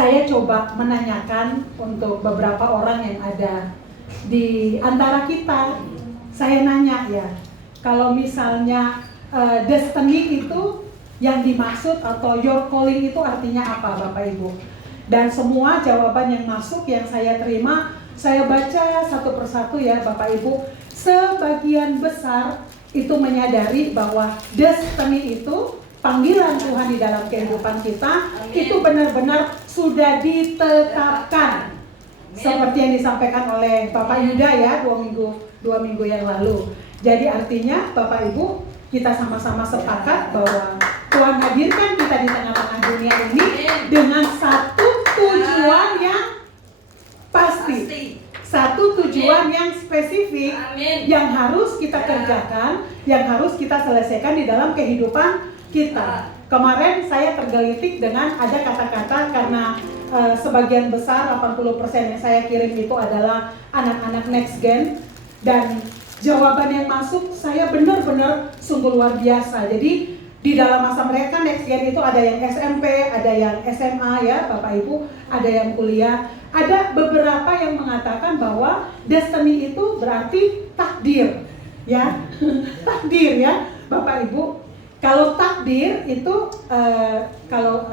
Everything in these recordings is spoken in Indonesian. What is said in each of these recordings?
saya coba menanyakan untuk beberapa orang yang ada di antara kita. Saya nanya ya, kalau misalnya destiny itu yang dimaksud atau your calling itu artinya apa Bapak Ibu? Dan semua jawaban yang masuk yang saya terima, saya baca satu persatu ya Bapak Ibu. Sebagian besar itu menyadari bahwa destiny itu, panggilan Tuhan di dalam kehidupan kita, itu benar-benar sudah ditetapkan. Seperti yang disampaikan oleh Bapak Yuda ya 2 minggu yang lalu. Jadi artinya Bapak Ibu, kita sama-sama sepakat bahwa Tuhan hadirkan kita di tengah-tengah dunia ini dengan satu tujuan yang pasti. Satu tujuan yang spesifik. Yang harus kita kerjakan, yang harus kita selesaikan di dalam kehidupan kita. Kemarin saya tergelitik dengan ada kata-kata karena sebagian besar 80% yang saya kirim itu adalah anak-anak next gen, dan jawaban yang masuk saya benar-benar sungguh luar biasa. Jadi di dalam masa mereka next gen itu ada yang SMP, ada yang SMA ya Bapak Ibu, ada yang kuliah. Ada beberapa yang mengatakan bahwa destiny itu berarti takdir ya. Takdir ya Bapak Ibu. Kalau takdir itu kalau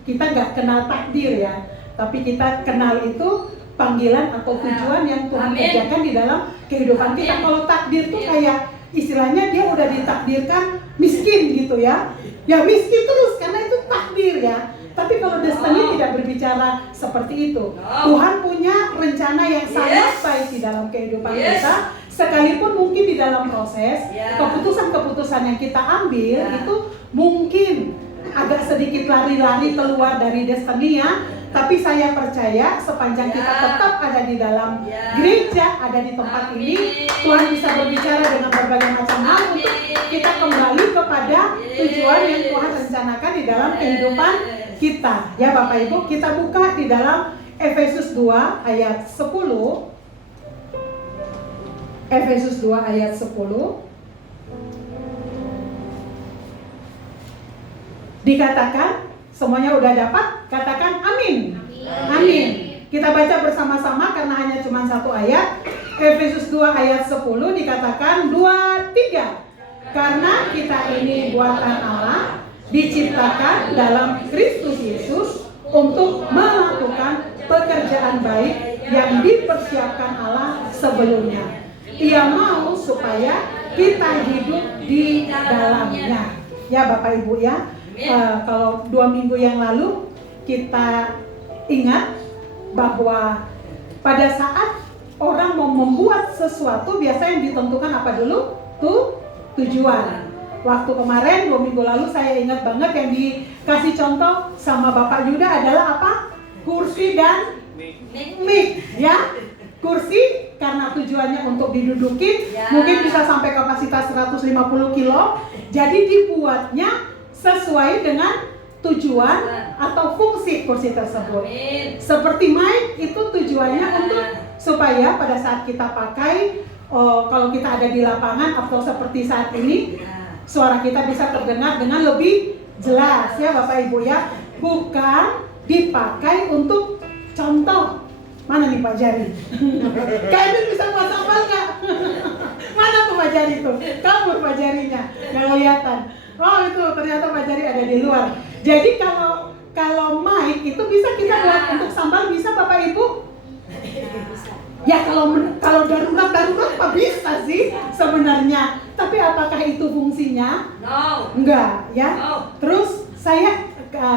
kita nggak kenal takdir ya, tapi kita kenal itu panggilan atau tujuan yang Tuhan kerjakan di dalam kehidupan kita. Kalau takdir tuh kayak istilahnya dia udah ditakdirkan miskin gitu ya. Ya miskin terus karena itu takdir ya. Tapi kalau destiny tidak berbicara seperti itu. Tuhan punya rencana yang sangat baik di dalam kehidupan kita. Sekalipun mungkin di dalam proses keputusan-keputusan yang kita ambil itu mungkin agak sedikit lari-lari keluar dari destiny ya. Tapi saya percaya sepanjang kita tetap ada di dalam gereja, ada di tempat ini, Tuhan bisa berbicara dengan berbagai macam hal untuk kita kembali kepada tujuan yang Tuhan rencanakan di dalam kehidupan kita. Ya Bapak Ibu, kita buka di dalam Efesus 2 ayat 10. Efesus 2 ayat 10. Dikatakan, semuanya udah dapat? Katakan amin. Amin. Kita baca bersama-sama karena hanya cuma satu ayat. Efesus 2 ayat 10 dikatakan 2, 3. Karena kita ini buatan Allah, diciptakan dalam Kristus Yesus untuk melakukan pekerjaan baik yang dipersiapkan Allah sebelumnya. Ia mau supaya kita hidup di dalamnya. Ya Bapak Ibu ya, kalau 2 minggu yang lalu kita ingat bahwa pada saat orang mau membuat sesuatu biasanya yang ditentukan apa dulu? Tujuan. Waktu kemarin 2 minggu lalu saya ingat banget yang dikasih contoh sama Bapak Yuda adalah apa? Kursi dan mic ya. Kursi karena tujuannya untuk didudukin, mungkin bisa sampai kapasitas 150 kilo. Jadi dibuatnya sesuai dengan tujuan atau fungsi kursi tersebut. Seperti mic itu tujuannya untuk supaya pada saat kita pakai, kalau kita ada di lapangan atau seperti saat ini, suara kita bisa terdengar dengan lebih jelas ya Bapak Ibu ya. Bukan dipakai untuk contoh. Mana nih Pak Jari? Kak Edwin bisa buat sambal nggak? Mana tuh Pak Jari tuh? Kabur Pak Jarinya, nggak kelihatan. Oh itu ternyata Pak Jari ada di luar. Jadi kalau mic itu bisa kita buat untuk sambal, bisa Bapak Ibu? Ya kalau darurat apa bisa sih sebenarnya. Tapi apakah itu fungsinya? No. Enggak ya. No. Terus saya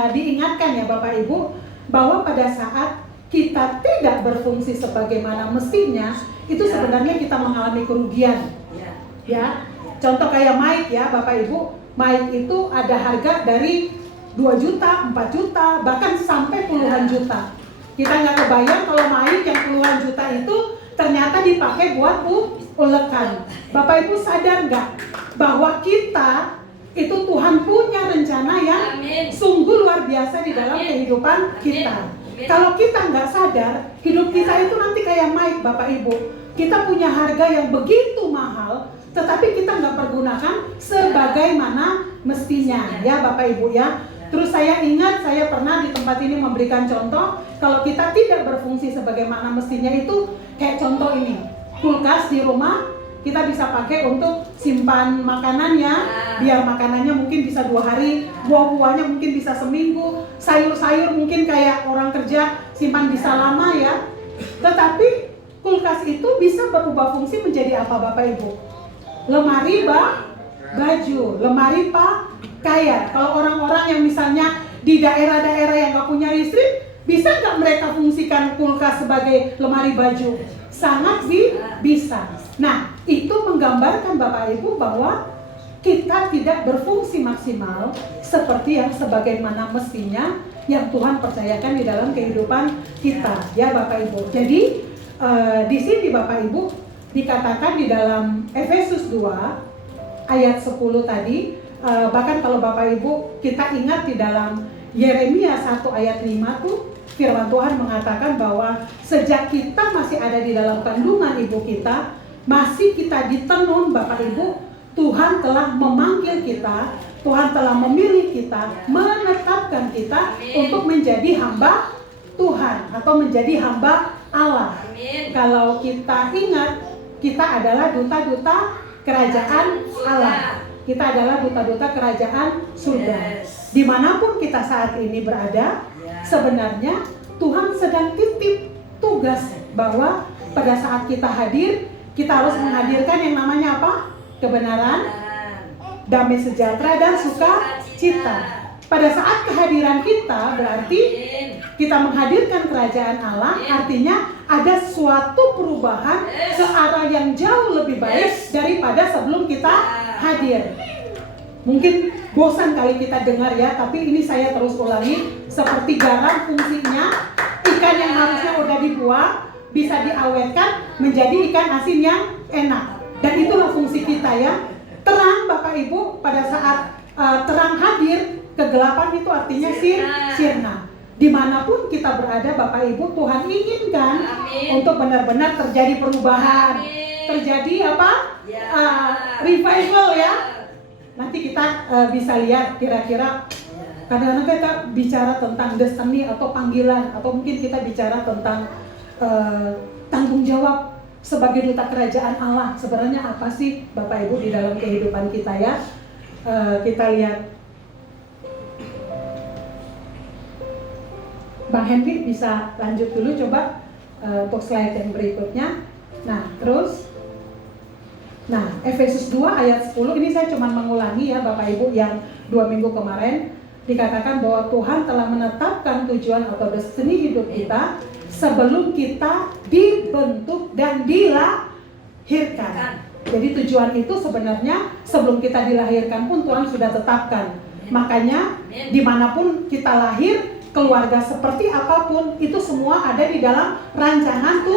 diingatkan ya Bapak Ibu bahwa pada saat kita tidak berfungsi sebagaimana mestinya, itu sebenarnya kita mengalami kerugian. Ya. Contoh kayak mic ya Bapak Ibu, mic itu ada harga dari 2 juta, 4 juta, bahkan sampai puluhan juta. Kita nggak kebayang kalau mic yang puluhan juta itu ternyata dipakai buat ulekan. Bapak Ibu sadar nggak bahwa kita itu Tuhan punya rencana yang sungguh luar biasa di dalam kehidupan kita. Kalau kita nggak sadar, hidup kita itu nanti kayak mic Bapak Ibu. Kita punya harga yang begitu mahal, tetapi kita nggak pergunakan sebagaimana mestinya ya Bapak Ibu ya. Terus saya ingat saya pernah di tempat ini memberikan contoh, kalau kita tidak berfungsi sebagaimana mestinya itu kayak contoh ini. Kulkas di rumah kita bisa pakai untuk simpan makanannya, biar makanannya mungkin bisa 2 hari, buah-buahnya mungkin bisa seminggu, sayur-sayur mungkin kayak orang kerja simpan bisa lama ya. Tetapi kulkas itu bisa berubah fungsi menjadi apa Bapak Ibu? Lemari baju, lemari pakaian. Kalau orang-orang yang misalnya di daerah-daerah yang nggak punya listrik, bisa nggak mereka fungsikan kulkas sebagai lemari baju? Sangat bisa. Nah, itu menggambarkan Bapak Ibu bahwa kita tidak berfungsi maksimal seperti yang sebagaimana mestinya yang Tuhan percayakan di dalam kehidupan kita, ya Bapak Ibu. Jadi di sini Bapak Ibu dikatakan di dalam Efesus 2 ayat 10 tadi, bahkan kalau Bapak Ibu kita ingat di dalam Yeremia 1 ayat 5 tuh firman Tuhan mengatakan bahwa sejak kita masih ada di dalam kandungan ibu kita, masih kita ditenun Bapak Ibu, Tuhan telah memanggil kita, Tuhan telah memilih kita, menetapkan kita untuk menjadi hamba Tuhan atau menjadi hamba Allah. Kalau kita ingat, kita adalah duta-duta kerajaan Allah. Kita adalah duta-duta kerajaan surga. Dimanapun kita saat ini berada, sebenarnya Tuhan sedang titip tugas bahwa pada saat kita hadir, kita harus menghadirkan yang namanya apa? Kebenaran, damai sejahtera, dan sukacita. Pada saat kehadiran kita berarti kita menghadirkan kerajaan Allah, artinya ada suatu perubahan ke arah yang jauh lebih baik daripada sebelum kita hadir. Mungkin bosan kali kita dengar ya, tapi ini saya terus ulangi. Seperti garam fungsinya, ikan yang harusnya udah dibuang bisa diawetkan menjadi ikan asin yang enak. Dan itulah fungsi kita ya. Terang Bapak Ibu, pada saat terang hadir, kegelapan itu artinya sirna. Dimanapun kita berada Bapak Ibu, Tuhan inginkan untuk benar-benar terjadi perubahan. Terjadi apa? Revival ya. Nanti kita bisa lihat kira-kira kadang-kadang kita bicara tentang destiny atau panggilan, atau mungkin kita bicara tentang tanggung jawab sebagai duta kerajaan Allah. Sebenarnya apa sih Bapak Ibu di dalam kehidupan kita ya? Kita lihat Bang Henry bisa lanjut dulu coba untuk slide yang berikutnya. Nah, terus Efesus 2 ayat 10 ini saya cuma mengulangi ya Bapak Ibu yang 2 minggu kemarin dikatakan bahwa Tuhan telah menetapkan tujuan atau destiny hidup kita sebelum kita dibentuk dan dilahirkan. Jadi tujuan itu sebenarnya sebelum kita dilahirkan pun Tuhan sudah tetapkan. Makanya dimanapun kita lahir, keluarga seperti apapun, itu semua ada di dalam rancangan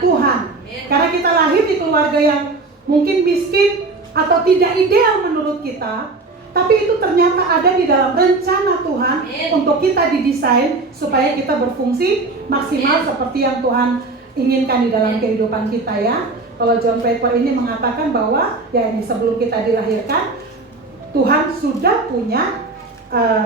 Tuhan. Karena kita lahir di keluarga yang mungkin miskin atau tidak ideal menurut kita, tapi itu ternyata ada di dalam rencana Tuhan untuk kita didesain supaya kita berfungsi maksimal seperti yang Tuhan inginkan di dalam kehidupan kita ya. Kalau John Piper ini mengatakan bahwa ya ini sebelum kita dilahirkan, Tuhan sudah punya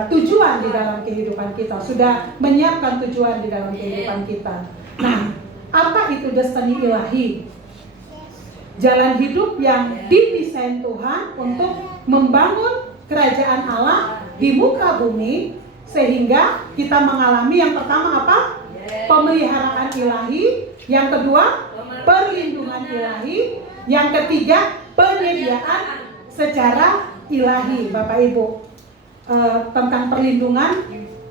tujuan di dalam kehidupan kita, sudah menyiapkan tujuan di dalam kehidupan kita. Nah, apa itu destiny ilahi? Jalan hidup yang didesain Tuhan untuk membangun kerajaan Allah di muka bumi, sehingga kita mengalami yang pertama apa? Pemeliharaan ilahi. Yang kedua, perlindungan ilahi. Yang ketiga, penyediaan secara ilahi. Bapak Ibu, tentang perlindungan,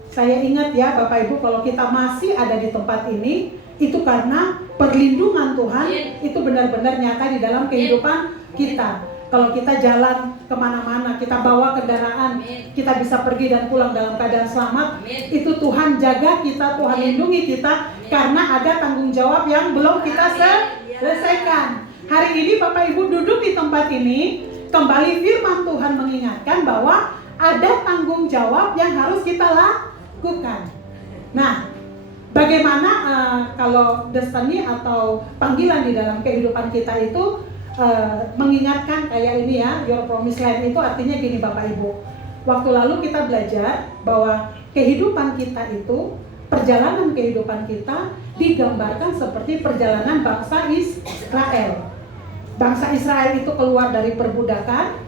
saya ingat ya Bapak Ibu, kalau kita masih ada di tempat ini, itu karena perlindungan Tuhan itu benar-benar nyata di dalam kehidupan kita. Kalau kita jalan kemana-mana, kita bawa kendaraan, kita bisa pergi dan pulang dalam keadaan selamat, itu Tuhan jaga kita, Tuhan lindungi kita, karena ada tanggung jawab yang belum kita selesaikan. Hari ini Bapak Ibu duduk di tempat ini, kembali firman Tuhan mengingatkan bahwa ada tanggung jawab yang harus kita lakukan. Nah, bagaimana kalau destiny atau panggilan di dalam kehidupan kita itu mengingatkan kayak ini ya, your promised land itu artinya gini Bapak Ibu. waktu lalu kita belajar bahwa kehidupan kita itu, perjalanan kehidupan kita digambarkan seperti perjalanan bangsa Israel. Bangsa Israel itu keluar dari perbudakan,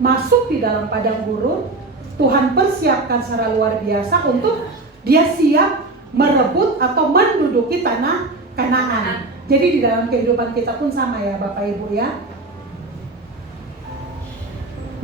masuk di dalam padang gurun. Tuhan persiapkan secara luar biasa untuk dia siap merebut atau menduduki tanah Kanaan. Jadi di dalam kehidupan kita pun sama ya Bapak Ibu ya.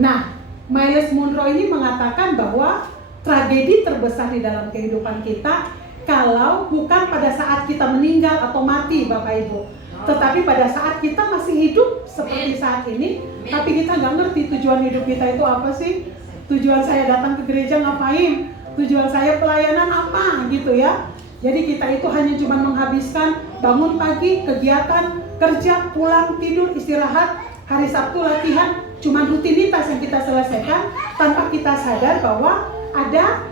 Nah, Myles Munroe ini mengatakan bahwa tragedi terbesar di dalam kehidupan kita kalau bukan pada saat kita meninggal atau mati Bapak Ibu, tetapi pada saat kita masih hidup seperti saat ini, tapi kita nggak ngerti tujuan hidup kita itu apa sih. Tujuan saya datang ke gereja ngapain, tujuan saya pelayanan apa gitu ya. Jadi kita itu hanya cuma menghabiskan bangun pagi, kegiatan, kerja, pulang, tidur, istirahat, hari Sabtu latihan, cuma rutinitas yang kita selesaikan tanpa kita sadar bahwa ada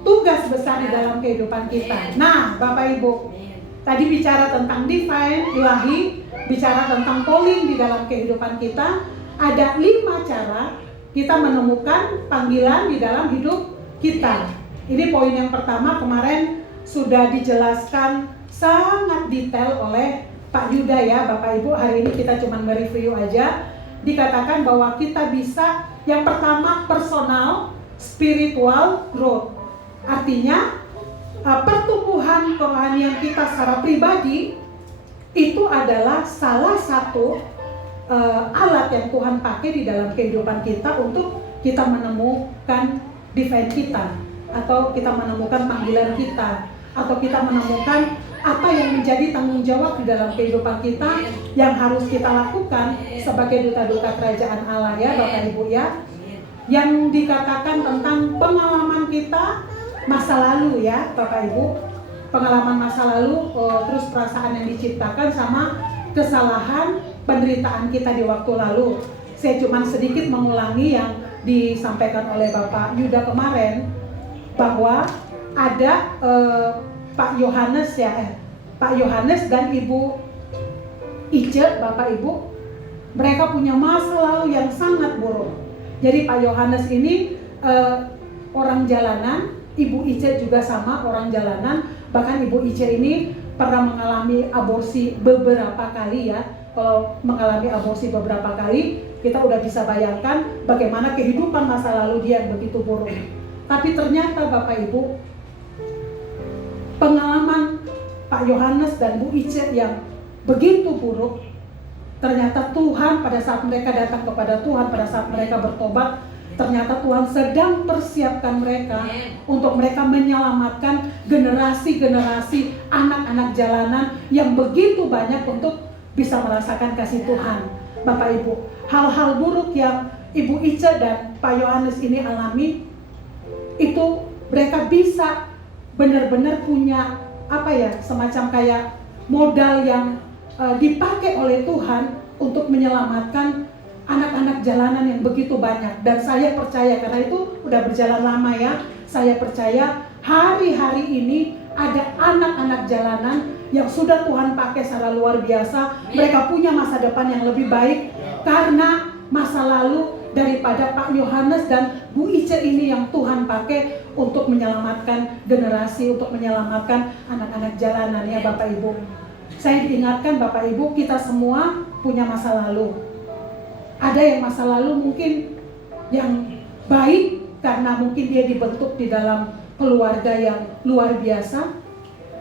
tugas besar di dalam kehidupan kita. Nah, Bapak Ibu, tadi bicara tentang divine, ilahi, bicara tentang calling di dalam kehidupan kita. Ada 5 cara kita menemukan panggilan di dalam hidup kita. Ini poin yang pertama, kemarin sudah dijelaskan sangat detail oleh Pak Yuda ya Bapak Ibu. Hari ini kita cuma mereview aja. Dikatakan bahwa kita bisa, yang pertama personal spiritual growth. Artinya pertumbuhan kerohanian kita secara pribadi itu adalah salah satu alat yang Tuhan pakai di dalam kehidupan kita untuk kita menemukan divine kita, atau kita menemukan panggilan kita, atau kita menemukan apa yang menjadi tanggung jawab di dalam kehidupan kita yang harus kita lakukan sebagai duta-duta kerajaan Allah ya Bapak Ibu ya. Yang dikatakan tentang pengalaman kita masa lalu ya Bapak Ibu, pengalaman masa lalu, terus perasaan yang diciptakan sama kesalahan penderitaan kita di waktu lalu. Saya cuma sedikit mengulangi yang disampaikan oleh Bapak Yuda kemarin, bahwa ada Pak Yohanes ya, Pak Yohanes dan Ibu Ice, Bapak Ibu, mereka punya masa lalu yang sangat buruk. Jadi Pak Yohanes ini orang jalanan, Ibu Ice juga sama orang jalanan. Bahkan Ibu Ice ini pernah mengalami aborsi beberapa kali ya. Kalau mengalami aborsi beberapa kali, kita udah bisa bayangkan bagaimana kehidupan masa lalu dia yang begitu buruk. Tapi ternyata Bapak Ibu, pengalaman Pak Yohanes dan Bu Ice yang begitu buruk, ternyata Tuhan pada saat mereka datang kepada Tuhan, pada saat mereka bertobat, ternyata Tuhan sedang persiapkan mereka untuk mereka menyelamatkan generasi-generasi anak-anak jalanan yang begitu banyak untuk bisa merasakan kasih Tuhan. Bapak Ibu, hal-hal buruk yang Ibu Ice dan Pak Yohanes ini alami, itu mereka bisa benar-benar punya apa ya, semacam kayak modal yang dipakai oleh Tuhan untuk menyelamatkan anak-anak jalanan yang begitu banyak. Dan saya percaya, karena itu udah berjalan lama ya, saya percaya hari-hari ini ada anak-anak jalanan yang sudah Tuhan pakai secara luar biasa. Mereka punya masa depan yang lebih baik karena masa lalu daripada Pak Yohanes dan Bu Ice ini yang Tuhan pakai untuk menyelamatkan generasi, untuk menyelamatkan anak-anak jalanan ya Bapak Ibu. Saya diingatkan Bapak Ibu, kita semua punya masa lalu. Ada yang masa lalu mungkin yang baik karena mungkin dia dibentuk di dalam keluarga yang luar biasa.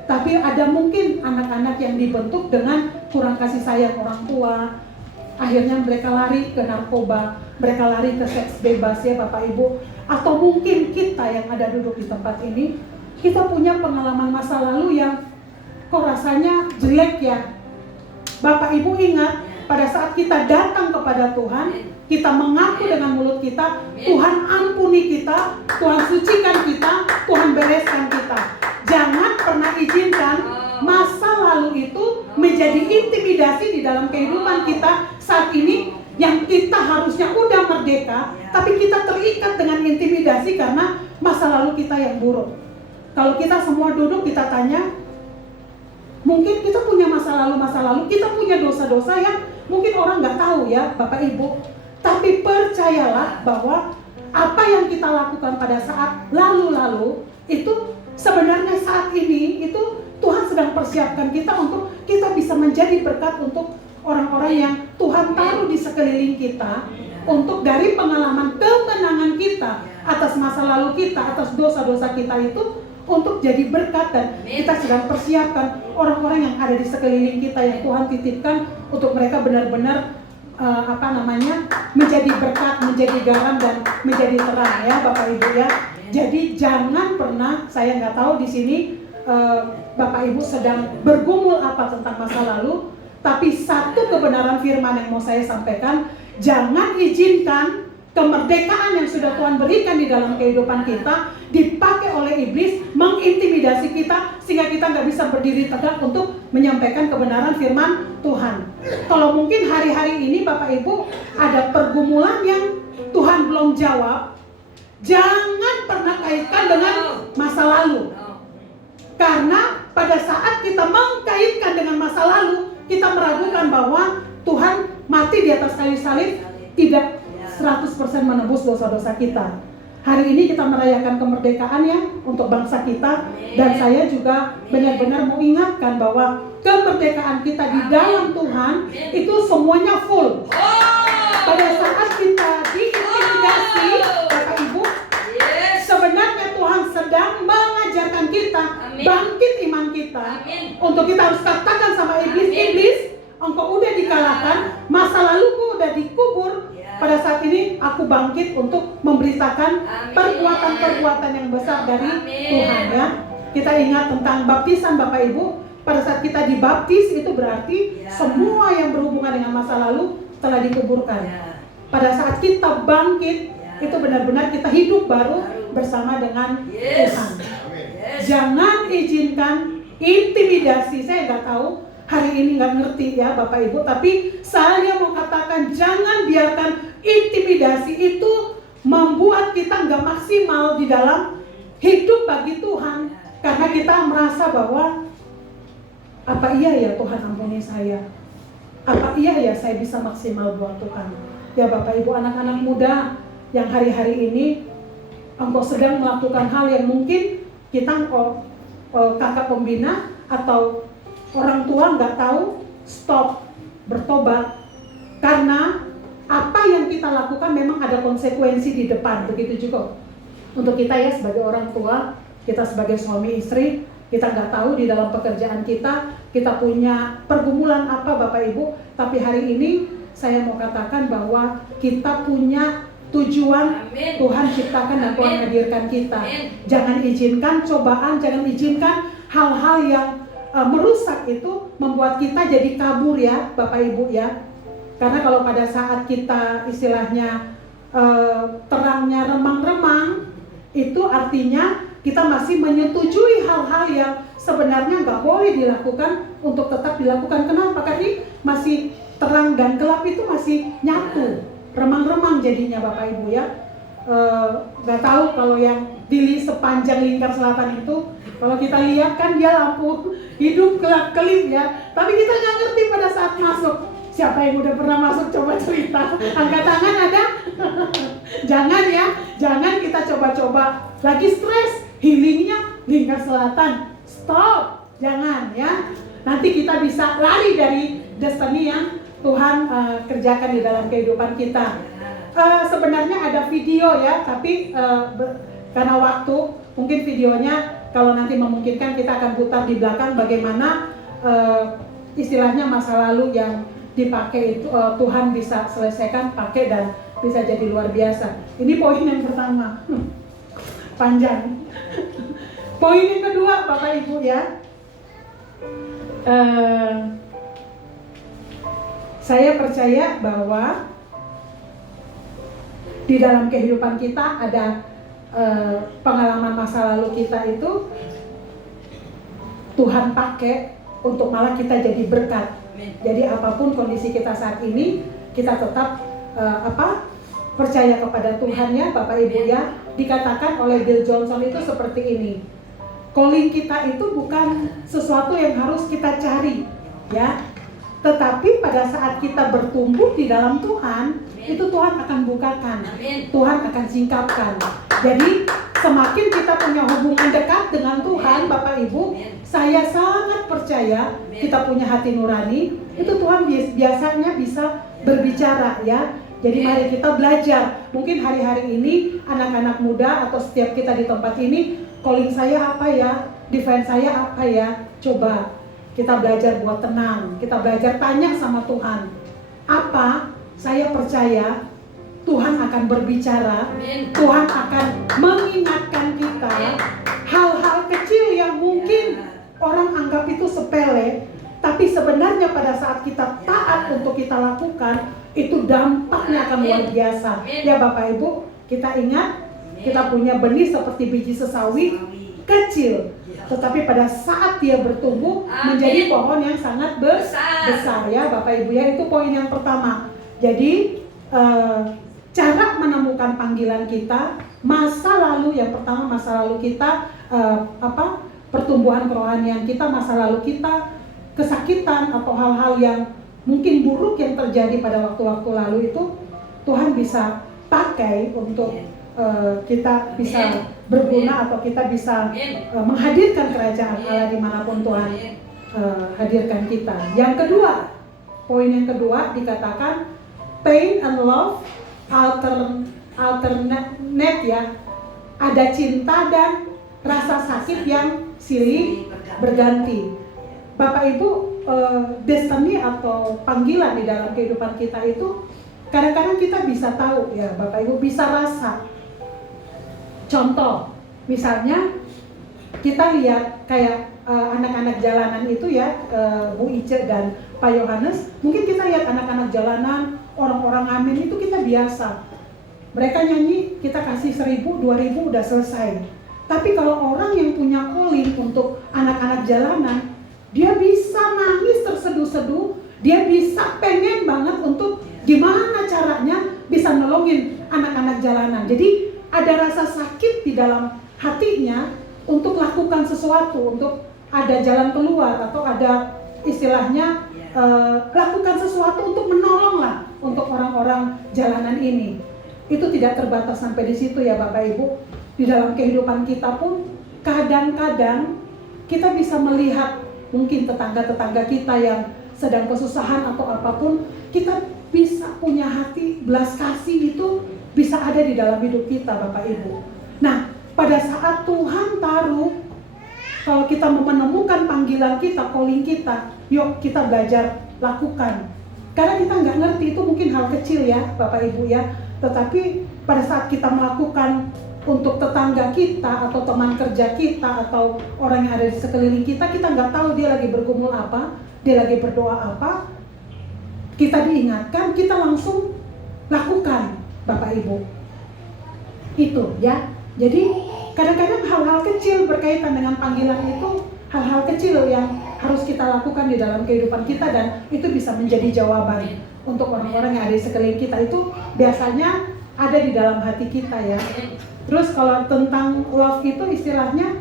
Tapi ada mungkin anak-anak yang dibentuk dengan kurang kasih sayang orang tua. Akhirnya mereka lari ke narkoba, mereka lari ke seks bebas ya Bapak Ibu. Atau mungkin kita yang ada duduk di tempat ini, kita punya pengalaman masa lalu yang kok rasanya jelek ya. Bapak Ibu ingat, pada saat kita datang kepada Tuhan, kita mengaku dengan mulut kita, Tuhan ampuni kita, Tuhan sucikan kita, Tuhan bereskan kita. Jangan pernah izinkan masa lalu itu menjadi intimidasi di dalam kehidupan kita saat ini, yang kita harusnya udah merdeka, tapi kita terikat dengan intimidasi karena masa lalu kita yang buruk. Kalau kita semua duduk, kita tanya, mungkin kita punya masa lalu, kita punya dosa-dosa yang mungkin orang nggak tahu ya Bapak Ibu. Tapi percayalah bahwa apa yang kita lakukan pada saat lalu-lalu itu sebenarnya saat ini itu Tuhan sedang persiapkan kita untuk kita bisa menjadi berkat untuk orang-orang yang Tuhan taruh di sekeliling kita, untuk dari pengalaman kemenangan kita atas masa lalu kita, atas dosa-dosa kita itu untuk jadi berkat, dan kita sedang persiapkan orang-orang yang ada di sekeliling kita yang Tuhan titipkan untuk mereka benar-benar menjadi berkat, menjadi garam dan menjadi terang ya Bapak Ibu ya. Jadi jangan pernah, saya nggak tahu di sini Bapak Ibu sedang bergumul apa tentang masa lalu, tapi satu kebenaran firman yang mau saya sampaikan, jangan izinkan kemerdekaan yang sudah Tuhan berikan di dalam kehidupan kita dipakai oleh iblis, mengintimidasi kita sehingga kita nggak bisa berdiri tegak untuk menyampaikan kebenaran firman Tuhan. Kalau mungkin hari-hari ini Bapak Ibu ada pergumulan yang Tuhan belum jawab, jangan pernah kaitkan dengan masa lalu. Karena pada saat kita mengkaitkan dengan masa lalu, kita meragukan bahwa Tuhan mati di atas kayu salib tidak 100% menebus dosa-dosa kita. Hari ini kita merayakan kemerdekaan ya untuk bangsa kita, dan saya juga benar-benar mau ingatkan bahwa kemerdekaan kita di dalam Tuhan itu semuanya full. Pada saat kita diintimidasi, Bapak Ibu, sebenarnya Tuhan sedang mengajarkan kita bangkit iman kita. Untuk kita harus katakan sama iblis, engkau udah dikalahkan, masa laluku udah dikubur. Pada saat ini aku bangkit untuk memberitakan perbuatan-perbuatan yang besar dari Tuhan ya. Kita ingat tentang baptisan Bapak Ibu. Pada saat kita dibaptis itu berarti semua yang berhubungan dengan masa lalu telah dikuburkan. Pada saat kita bangkit itu benar-benar kita hidup baru bersama dengan Tuhan. Jangan izinkan intimidasi. Saya nggak tahu hari ini nggak ngerti ya Bapak Ibu, tapi saya mau katakan jangan biarkan intimidasi itu membuat kita nggak maksimal di dalam hidup bagi Tuhan, karena kita merasa bahwa apa iya ya Tuhan ampuni saya, apa iya ya saya bisa maksimal buat Tuhan. Ya Bapak Ibu, anak-anak muda yang hari-hari ini engkau sedang melakukan hal yang mungkin kita kakak pembina atau orang tua nggak tahu, stop, bertobat. Karena apa yang kita lakukan memang ada konsekuensi di depan. Begitu juga untuk kita ya sebagai orang tua, kita sebagai suami istri, kita nggak tahu di dalam pekerjaan kita punya pergumulan apa Bapak Ibu. Tapi hari ini saya mau katakan bahwa kita punya tujuan. Amin. Tuhan ciptakan dan Tuhan hadirkan kita. Amin. Jangan izinkan cobaan, jangan izinkan hal-hal yang merusak itu membuat kita jadi kabur ya Bapak Ibu ya. Karena kalau pada saat kita istilahnya terangnya remang-remang, itu artinya kita masih menyetujui hal-hal yang sebenarnya nggak boleh dilakukan untuk tetap dilakukan. Kenapa? Karena masih terang dan gelap itu masih nyatu, remang-remang jadinya Bapak Ibu ya. Nggak tahu kalau yang di sepanjang lingkar selatan itu, kalau kita lihat kan dia lampu hidup gelap-kelip ya, tapi kita nggak ngerti pada saat masuk. Siapa yang udah pernah masuk coba cerita? Angkat tangan ada? Jangan ya, jangan kita coba-coba. Lagi stres, healingnya lingkar selatan. Stop, jangan ya. Nanti kita bisa lari dari destiny yang Tuhan kerjakan di dalam kehidupan kita. Sebenarnya ada video ya, tapi karena waktu, mungkin videonya kalau nanti memungkinkan kita akan putar di belakang bagaimana istilahnya masa lalu yang dipakai itu Tuhan bisa selesaikan, pakai dan bisa jadi luar biasa. Ini poin yang pertama, panjang. Poin yang kedua Bapak Ibu ya, saya percaya bahwa di dalam kehidupan kita ada pengalaman masa lalu kita itu Tuhan pakai untuk malah kita jadi berkat. Jadi apapun kondisi kita saat ini, kita tetap percaya kepada Tuhan ya Bapak Ibu ya. Dikatakan oleh Bill Johnson itu seperti ini, calling kita itu bukan sesuatu yang harus kita cari ya. Tetapi pada saat kita bertumbuh di dalam Tuhan, itu Tuhan akan bukakan, Tuhan akan singkapkan. Jadi semakin kita punya hubungan dekat dengan Tuhan, Bapak Ibu, saya sangat percaya kita punya hati nurani, itu Tuhan biasanya bisa berbicara ya. Jadi mari kita belajar. Mungkin hari-hari ini anak-anak muda atau setiap kita di tempat ini, calling saya apa ya, defense saya apa ya. Coba kita belajar buat tenang, kita belajar tanya sama Tuhan. Apa? Saya percaya Tuhan akan berbicara, Tuhan akan mengingatkan kita hal-hal kecil yang mungkin orang anggap itu sepele, tapi sebenarnya pada saat kita taat untuk kita lakukan, itu dampaknya akan luar biasa. Ya Bapak Ibu, kita ingat, kita punya benih seperti biji sesawi kecil, tetapi pada saat dia bertumbuh menjadi pohon yang sangat besar ya Bapak Ibu ya. Itu poin yang pertama. Jadi cara menemukan panggilan kita, masa lalu yang pertama, masa lalu kita pertumbuhan kerohanian kita, masa lalu kita, kesakitan atau hal-hal yang mungkin buruk yang terjadi pada waktu-waktu lalu itu Tuhan bisa pakai untuk kita bisa berguna atau kita bisa menghadirkan kerajaan Allah dimanapun Tuhan hadirkan kita. Yang kedua, poin yang kedua dikatakan pain and love alternate ya. Ada cinta dan rasa sakit yang silih berganti. Bapak Ibu, destiny atau panggilan di dalam kehidupan kita itu kadang-kadang kita bisa tahu ya Bapak Ibu, bisa rasa. Contoh, misalnya kita lihat kayak anak-anak jalanan itu ya, Bu Ice dan Pak Yohanes, mungkin kita lihat anak-anak jalanan, orang-orang amin itu kita biasa. Mereka nyanyi, kita kasih 1.000, 2.000 udah selesai. Tapi kalau orang yang punya calling untuk anak-anak jalanan, dia bisa nangis terseduh-seduh, dia bisa pengen banget untuk gimana caranya bisa nolongin anak-anak jalanan. Jadi ada rasa sakit di dalam hatinya untuk lakukan sesuatu, untuk ada jalan keluar atau ada istilahnya lakukan sesuatu untuk menolong lah untuk orang-orang jalanan ini. Itu tidak terbatas sampai di situ ya Bapak Ibu. Di dalam kehidupan kita pun kadang-kadang kita bisa melihat mungkin tetangga-tetangga kita yang sedang kesusahan atau apapun, kita bisa punya hati belas kasih, itu bisa ada di dalam hidup kita Bapak Ibu. Nah, pada saat Tuhan taruh, kalau kita mau menemukan panggilan kita, calling kita, yuk kita belajar lakukan. Karena kita nggak ngerti, itu mungkin hal kecil ya Bapak Ibu ya, tetapi pada saat kita melakukan untuk tetangga kita atau teman kerja kita atau orang yang ada di sekeliling kita, kita nggak tahu dia lagi bergumul apa, dia lagi berdoa apa, kita diingatkan, kita langsung lakukan Bapak Ibu. Itu ya. Jadi kadang-kadang hal-hal kecil berkaitan dengan panggilan itu, hal-hal kecil yang harus kita lakukan di dalam kehidupan kita, dan itu bisa menjadi jawaban untuk orang-orang yang ada di sekeliling kita. Itu biasanya ada di dalam hati kita ya. Terus kalau tentang love itu istilahnya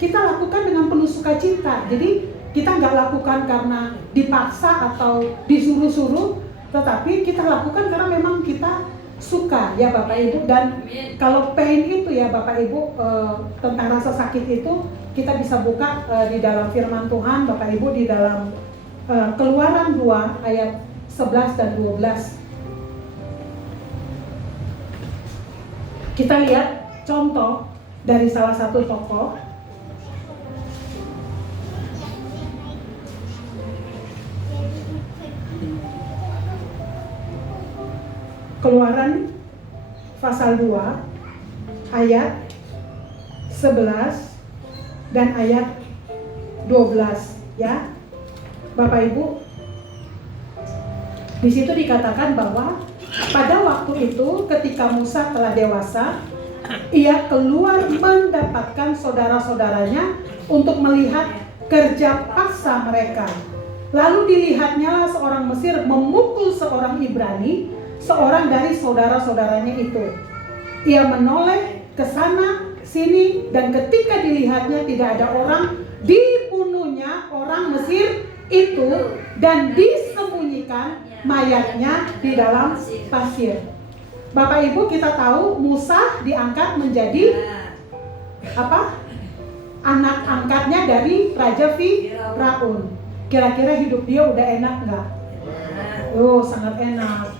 kita lakukan dengan penuh sukacita. Jadi kita nggak lakukan karena dipaksa atau disuruh-suruh, tetapi kita lakukan karena memang kita suka ya Bapak Ibu. Dan kalau pain itu ya Bapak Ibu, tentang rasa sakit itu kita bisa buka di dalam firman Tuhan Bapak Ibu, di dalam Keluaran 2 ayat 11 dan 12. Kita lihat contoh dari salah satu tokoh. Keluaran pasal 2 ayat 11 dan ayat 12 ya. Bapak Ibu, di situ dikatakan bahwa pada waktu itu ketika Musa telah dewasa, ia keluar mendapatkan saudara-saudaranya untuk melihat kerja paksa mereka. Lalu dilihatnyalah seorang Mesir memukul seorang Ibrani, seorang dari saudara-saudaranya itu. Ia menoleh ke sana sini, dan ketika dilihatnya tidak ada orang, dibunuhnya orang Mesir itu dan disembunyikan mayatnya di dalam pasir. Bapak Ibu, kita tahu Musa diangkat menjadi apa? Anak angkatnya dari Raja Firaun. Kira-kira hidup dia udah enak nggak? Oh, sangat enak.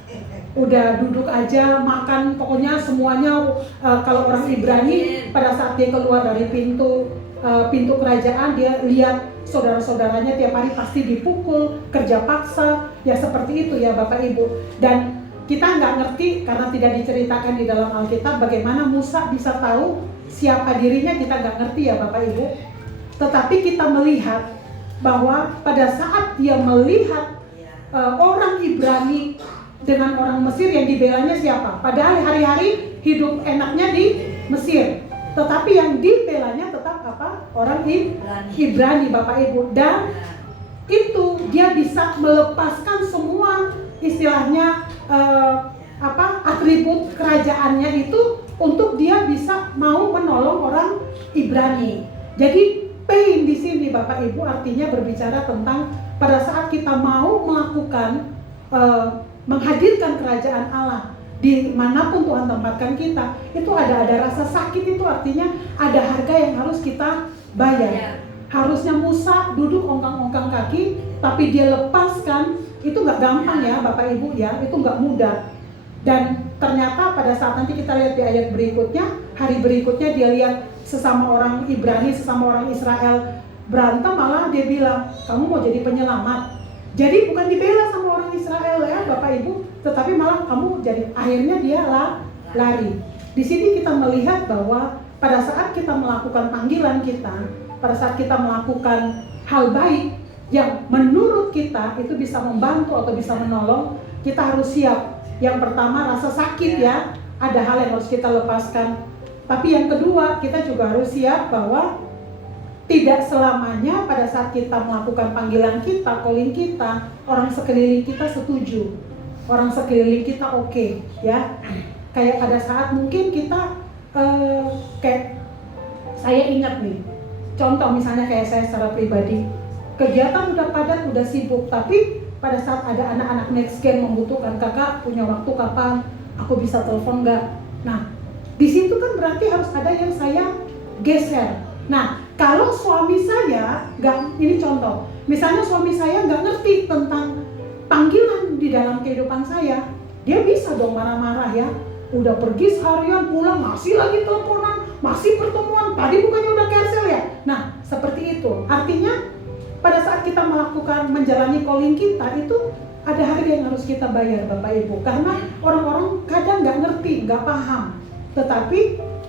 Udah duduk aja, makan, pokoknya semuanya. Kalau orang Ibrani pada saat dia keluar dari pintu kerajaan, dia lihat saudara-saudaranya tiap hari pasti dipukul, kerja paksa, ya seperti itu ya Bapak Ibu. Dan kita nggak ngerti karena tidak diceritakan di dalam Alkitab bagaimana Musa bisa tahu siapa dirinya, kita nggak ngerti ya Bapak Ibu. Tetapi kita melihat bahwa pada saat dia melihat orang Ibrani dengan orang Mesir, yang dibelanya siapa? Padahal hari-hari hidup enaknya di Mesir, tetapi yang dibelanya tetap apa? Orang Ibrani Bapak Ibu. Dan itu dia bisa melepaskan semua istilahnya atribut kerajaannya itu untuk dia bisa mau menolong orang Ibrani. Jadi pain di sini Bapak Ibu artinya berbicara tentang pada saat kita mau melakukan menghadirkan kerajaan Allah dimanapun Tuhan tempatkan kita, itu ada rasa sakit, itu artinya ada harga yang harus kita bayar. Harusnya Musa duduk ongkang-ongkang kaki, tapi dia lepaskan. Itu nggak gampang ya Bapak Ibu ya, itu nggak mudah. Dan ternyata pada saat nanti kita lihat di ayat berikutnya, hari berikutnya dia lihat sesama orang Ibrani, sesama orang Israel berantem, malah dia bilang, kamu mau jadi penyelamat. Jadi bukan dibela sama orang Israel ya Bapak Ibu, tetapi malah kamu jadi, akhirnya dia lari. Di sini kita melihat bahwa pada saat kita melakukan panggilan kita, pada saat kita melakukan hal baik yang menurut kita itu bisa membantu atau bisa menolong, kita harus siap. Yang pertama rasa sakit ya, ada hal yang harus kita lepaskan. Tapi yang kedua, kita juga harus siap bahwa tidak selamanya pada saat kita melakukan panggilan kita, calling kita, orang sekeliling kita setuju, orang sekeliling kita oke, ya. Kayak pada saat mungkin kita kayak saya ingat nih, contoh misalnya kayak saya secara pribadi, kegiatan udah padat, udah sibuk, tapi pada saat ada anak-anak next gen membutuhkan, kakak punya waktu kapan, aku bisa telepon nggak? Nah, di situ kan berarti harus ada yang saya geser. Nah, kalau suami saya nggak, ini contoh, misalnya suami saya nggak ngerti tentang panggilan di dalam kehidupan saya, dia bisa dong marah-marah ya. Udah pergi seharian, pulang masih lagi teleponan, masih pertemuan, tadi bukannya udah cancel ya? Nah, seperti itu. Artinya pada saat kita melakukan menjalani calling kita itu ada harga yang harus kita bayar Bapak Ibu, karena orang-orang kadang nggak ngerti, nggak paham. Tetapi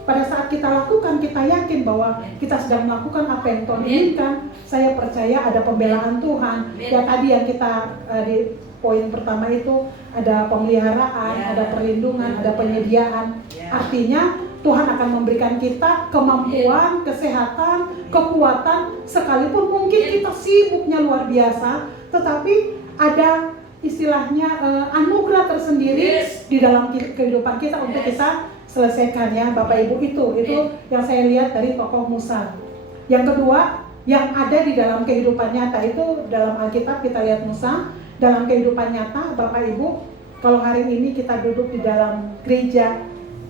pada saat kita lakukan, kita yakin bahwa kita sedang melakukan apa yang Tuhan inginkan. Saya percaya ada pembelaan Tuhan. Ya tadi yang kita di poin pertama itu ada pemeliharaan, ada perlindungan, ada penyediaan. Artinya Tuhan akan memberikan kita kemampuan, kesehatan, kekuatan, sekalipun mungkin kita sibuknya luar biasa, tetapi ada istilahnya anugerah tersendiri di dalam kehidupan kita untuk kita selesaikan ya Bapak Ibu. Itu yang saya lihat dari tokoh Musa. Yang kedua, yang ada di dalam kehidupan nyata itu dalam Alkitab kita lihat Musa dalam kehidupan nyata Bapak Ibu. Kalau hari ini kita duduk di dalam gereja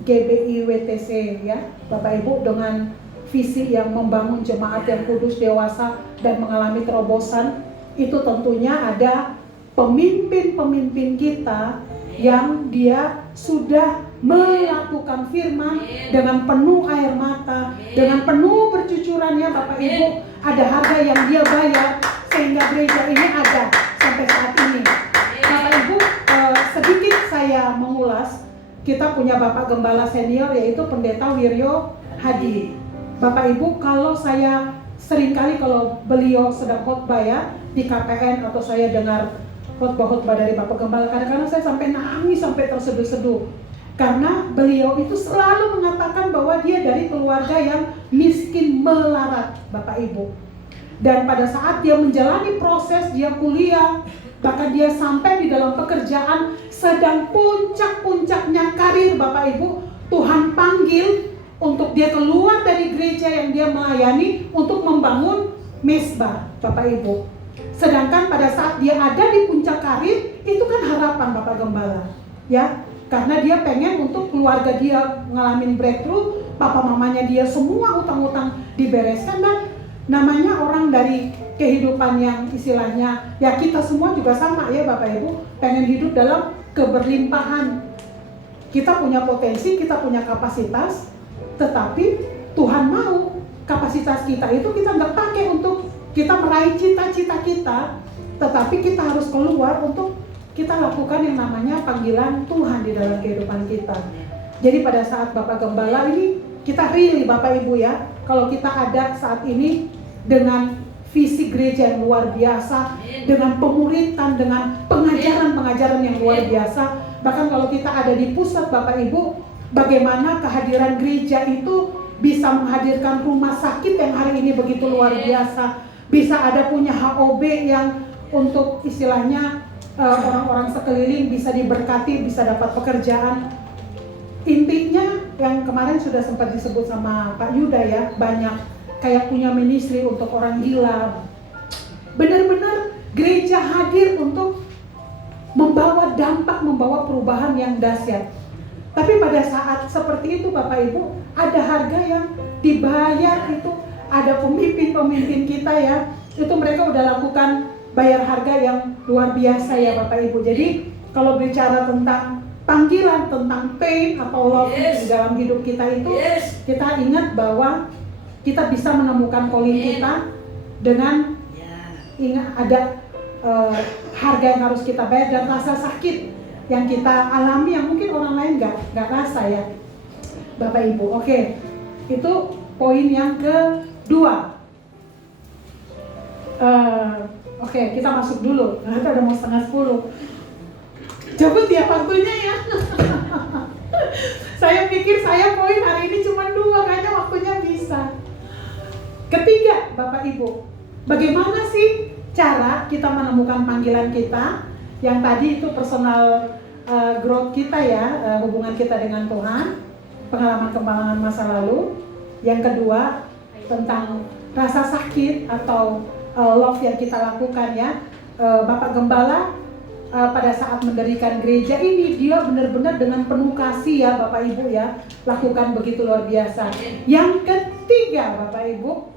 GBI WTC ya Bapak Ibu, dengan visi yang membangun jemaat yang kudus, dewasa, dan mengalami terobosan, itu tentunya ada pemimpin-pemimpin kita yang dia sudah melakukan firman dengan penuh air mata, dengan penuh bercucuran ya Bapak Ibu. Ada harga yang dia bayar sehingga gereja ini ada sampai saat ini. Bapak Ibu, sedikit saya mengulas. Kita punya Bapak Gembala Senior yaitu Pendeta Wiryo Hadi. Bapak Ibu, kalau saya seringkali kalau beliau sedang khotbah ya di KPN atau saya dengar khotbah-khotbah dari Bapak Gembala, kadang-kadang saya sampai nangis, sampai terseduh-seduh. Karena beliau itu selalu mengatakan bahwa dia dari keluarga yang miskin melarat Bapak Ibu. Dan pada saat dia menjalani proses, dia kuliah, bahkan dia sampai di dalam pekerjaan, sedang puncak-puncaknya karir Bapak Ibu, Tuhan panggil untuk dia keluar dari gereja yang dia melayani untuk membangun mesbah Bapak Ibu. Sedangkan pada saat dia ada di puncak karir, itu kan harapan Bapak Gembala, ya. Karena dia pengen untuk keluarga dia ngalamin breakthrough, papa mamanya dia semua utang-utang dibereskan, dan namanya orang dari kehidupan yang istilahnya, ya kita semua juga sama ya Bapak Ibu, pengen hidup dalam keberlimpahan. Kita punya potensi, kita punya kapasitas, tetapi Tuhan mau kapasitas kita itu kita nggak pakai untuk kita meraih cita-cita kita, tetapi kita harus keluar untuk kita lakukan yang namanya panggilan Tuhan di dalam kehidupan kita. Jadi pada saat Bapak Gembala ini, kita really Bapak Ibu ya, kalau kita ada saat ini dengan visi gereja yang luar biasa, dengan pemuritan, dengan pengajaran-pengajaran yang luar biasa, bahkan kalau kita ada di pusat Bapak Ibu, bagaimana kehadiran gereja itu bisa menghadirkan rumah sakit yang hari ini begitu luar biasa, bisa ada punya HOB yang untuk istilahnya orang-orang sekeliling bisa diberkati, bisa dapat pekerjaan. Intinya yang kemarin sudah sempat disebut sama Pak Yuda ya, banyak kayak punya ministry untuk orang gila. Benar-benar gereja hadir untuk membawa dampak, membawa perubahan yang dahsyat. Tapi pada saat seperti itu Bapak Ibu, ada harga yang dibayar itu, ada pemimpin-pemimpin kita ya, itu mereka udah lakukan bayar harga yang luar biasa ya Bapak Ibu. Jadi kalau bicara tentang panggilan, tentang pain atau love di dalam hidup kita itu, kita ingat bahwa kita bisa menemukan calling kita dengan ingat ada harga yang harus kita bayar, dan rasa sakit yang kita alami yang mungkin orang lain nggak rasa ya Bapak Ibu. Oke, itu poin yang kedua. Oke, kita masuk dulu. Nah, itu udah mau 9:30. Cepet ya waktunya ya. Saya pikir saya poin hari ini cuma 2, kayaknya waktunya bisa. Ketiga, Bapak Ibu, bagaimana sih cara kita menemukan panggilan kita? Yang tadi itu personal growth kita ya, hubungan kita dengan Tuhan, pengalaman masa lalu. Yang kedua, tentang rasa sakit atau love yang kita lakukan ya. Bapak Gembala pada saat mendirikan gereja ini, dia benar-benar dengan penuh kasih ya Bapak Ibu ya, lakukan begitu luar biasa. Yang ketiga Bapak Ibu,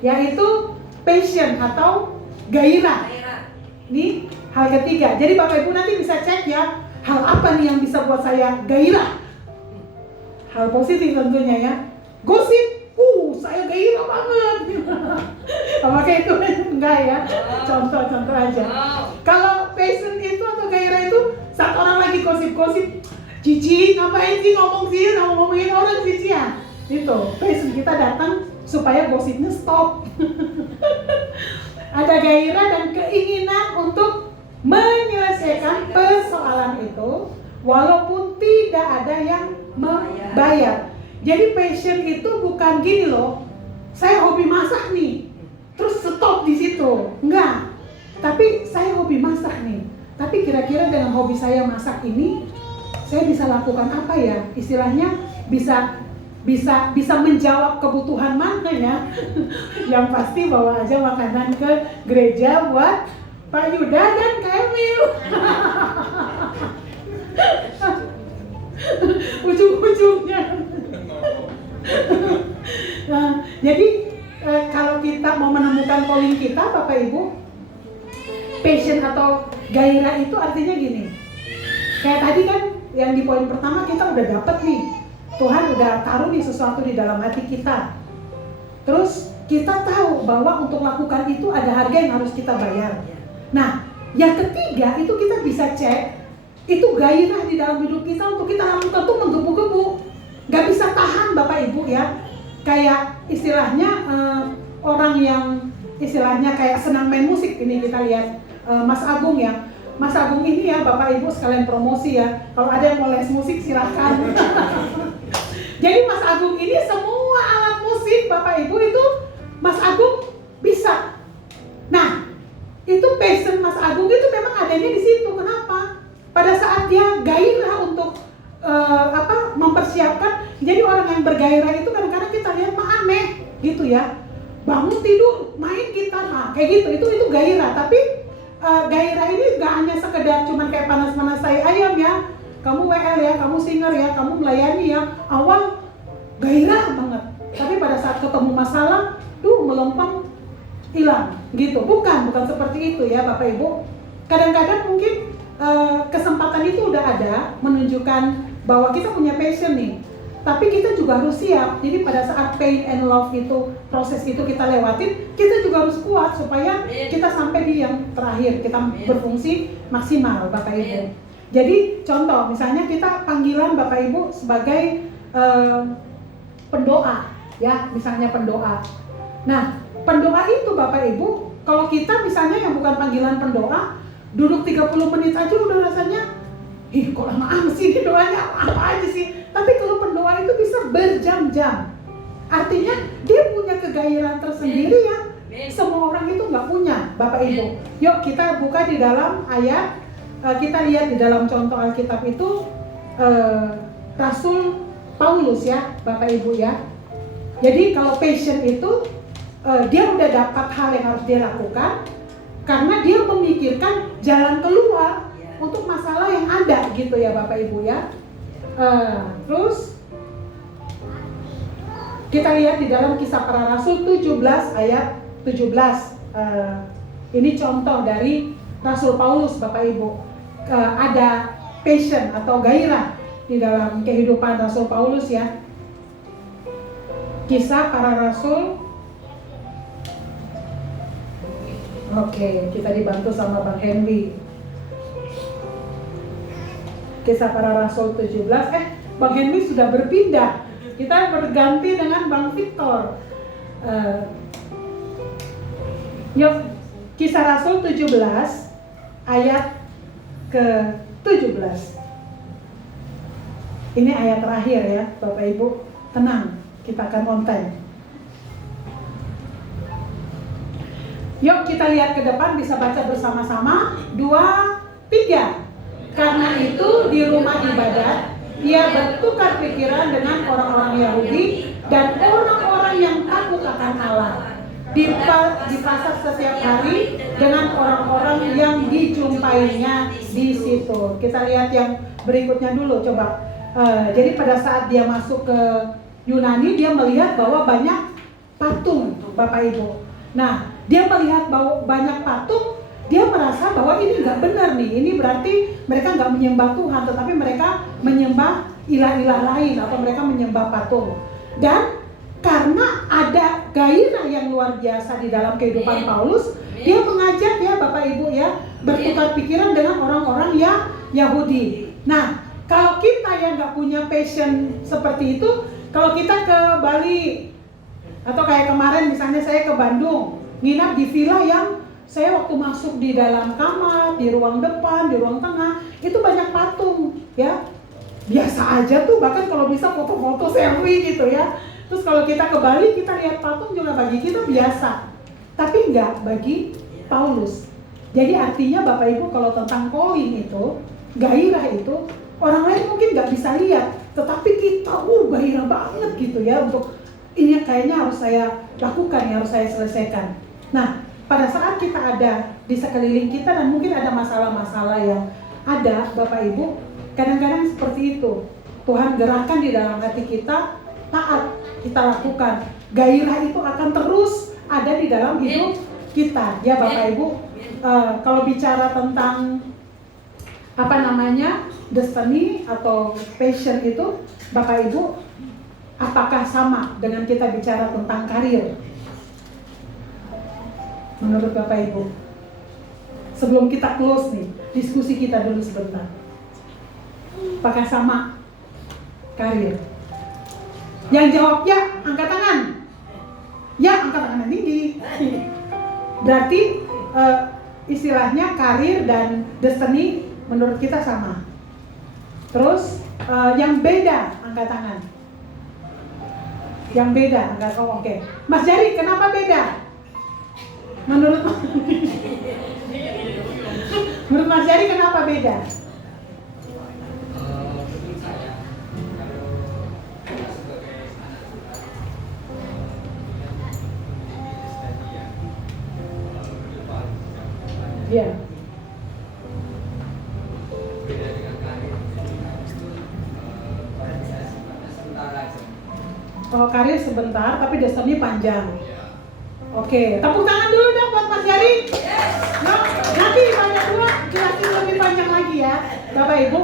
yaitu passion atau gairah. Ini hal ketiga. Jadi Bapak Ibu nanti bisa cek ya, hal apa nih yang bisa buat saya gairah. Hal positif tentunya ya. Gosip, saya gairah banget. Apakah itu enggak ya? Contoh-contoh aja. Kalau passion itu atau gairah itu saat orang lagi gosip-gosip, Cici ngapain sih ngomongin orang Cici ya? Itu passion kita datang supaya gosipnya stop. Ada gairah dan keinginan untuk menyelesaikan persoalan itu walaupun tidak ada yang membayar. Jadi passion itu bukan gini loh, saya hobi masak nih, terus stop di situ, enggak. Tapi saya hobi masak nih, tapi kira-kira dengan hobi saya masak ini, saya bisa lakukan apa ya? Istilahnya bisa menjawab kebutuhan mana ya? Yang pasti bawa aja makanan ke gereja buat Pak Yuda dan Kak Emil. Ujung-ujungnya. Nah, jadi kalau kita mau menemukan calling kita Bapak Ibu, passion atau gairah itu artinya gini. Kayak tadi kan yang di poin pertama kita udah dapet nih, Tuhan udah taruh nih sesuatu di dalam hati kita. Terus kita tahu bahwa untuk lakukan itu ada harga yang harus kita bayar. Nah, yang ketiga itu kita bisa cek, itu gairah di dalam hidup kita untuk kita lakukan tuh menggebu-gebu. Gak bisa tahan Bapak Ibu ya. Kayak istilahnya orang yang istilahnya kayak senang main musik, ini kita lihat Mas Agung ya. Mas Agung ini ya Bapak Ibu sekalian promosi ya. Kalau ada yang mau les musik silahkan. Jadi Mas Agung ini semua alat musik Bapak Ibu itu Mas Agung bisa. Nah, itu passion Mas Agung itu memang adanya di situ. Kenapa? Pada saat dia gairah untuk mempersiapkan. Jadi orang yang bergairah itu kadang-kadang kita lihat aneh gitu ya. bangun tidur main gitar, nah kayak gitu, itu gairah. Tapi gairah ini gak hanya sekedar cuman kayak panas-panas tai ayam ya, kamu WL ya, kamu singer ya, kamu melayani ya, awal gairah banget, tapi pada saat ketemu masalah, melempem, hilang gitu. Bukan seperti itu ya Bapak Ibu. Kadang-kadang mungkin kesempatan itu udah ada menunjukkan bahwa kita punya passion nih, tapi kita juga harus siap. Jadi pada saat pain and love itu, proses itu kita lewatin, kita juga harus kuat supaya kita sampai di yang terakhir, kita berfungsi maksimal Bapak Ibu. Jadi contoh misalnya kita panggilan Bapak Ibu sebagai pendoa ya, misalnya pendoa. Nah, pendoa itu Bapak Ibu, kalau kita misalnya yang bukan panggilan pendoa, duduk 30 menit aja udah rasanya, kok lama amat sih ini doanya, apa aja sih. Tapi kalau pendoa itu bisa berjam-jam. Artinya dia punya kegairahan tersendiri yang semua orang itu nggak punya Bapak Ibu. Yuk kita buka di dalam ayat, kita lihat di dalam contoh Alkitab itu Rasul Paulus ya Bapak Ibu ya. Jadi kalau passion itu dia udah dapat hal yang harus dia lakukan karena dia memikirkan jalan keluar untuk masalah yang ada gitu ya Bapak Ibu ya. Terus kita lihat di dalam Kisah Para Rasul 17 ayat 17. Ini contoh dari Rasul Paulus Bapak Ibu. Ada passion atau gairah di dalam kehidupan Rasul Paulus ya. Kisah Para Rasul. Oke, kita dibantu sama Bang Henry. Kisah Para Rasul 17. Bang Henry sudah berpindah. Kita berganti dengan Bang Victor. Yuk, Kisah Rasul 17 ayat ke-17. Ini ayat terakhir ya Bapak Ibu. Tenang, kita akan on time. Yuk kita lihat ke depan, bisa baca bersama-sama. 2, 3. Karena itu di rumah ibadat ia bertukar pikiran dengan orang-orang Yahudi dan orang-orang yang takut akan Allah. Di pasar setiap hari dengan orang-orang yang dijumpainya di situ. Kita lihat yang berikutnya dulu coba. Jadi pada saat dia masuk ke Yunani, dia melihat bahwa banyak patung Bapak Ibu. Nah, dia melihat bahwa banyak patung, dia merasa bahwa ini nggak benar nih. Ini berarti mereka nggak menyembah Tuhan, tetapi mereka menyembah ilah-ilah lain atau mereka menyembah patung. Dan karena ada gairah yang luar biasa di dalam kehidupan Paulus, dia mengajak ya Bapak Ibu ya bertukar pikiran dengan orang-orang yang Yahudi. Nah, kalau kita yang nggak punya passion seperti itu, kalau kita ke Bali atau kayak kemarin misalnya saya ke Bandung, nginap di villa yang saya waktu masuk di dalam kamar, di ruang depan, di ruang tengah, itu banyak patung ya. Biasa aja tuh, bahkan kalau bisa foto-foto selfie gitu ya. Terus kalau kita ke Bali, kita lihat patung juga bagi kita biasa. Tapi enggak bagi Paulus. Jadi artinya Bapak Ibu kalau tentang calling itu, gairah itu, orang lain mungkin nggak bisa lihat. Tetapi kita, gairah banget gitu ya untuk ini kayaknya harus saya lakukan, ya harus saya selesaikan. Nah, pada saat kita ada di sekeliling kita dan mungkin ada masalah-masalah yang ada Bapak Ibu, kadang-kadang seperti itu. Tuhan gerakkan di dalam hati kita, taat kita lakukan. Gairah itu akan terus ada di dalam hidup kita. Ya Bapak Ibu, kalau bicara tentang destiny atau passion itu, Bapak Ibu, apakah sama dengan kita bicara tentang karir? Menurut Bapak Ibu, sebelum kita close nih, diskusi kita dulu sebentar. Apakah sama karir? Yang jawab ya, angkat tangan. Ya, angkat tangan yang tinggi. Berarti istilahnya karir dan destiny menurut kita sama. Terus yang beda, angkat tangan. Yang beda, angkat tangan. Oke. Mas Jari, kenapa beda? Menurut Mas Jari kenapa beda? Iya. Beda dengan karir itu bisa sementara aja. Oh, karir sebentar tapi destiny panjang. Ya. Oke, tepuk tangan dulu dong buat Mas Jari. Nah, nanti banyak dua jelasin lebih panjang lagi ya, Bapak Ibu.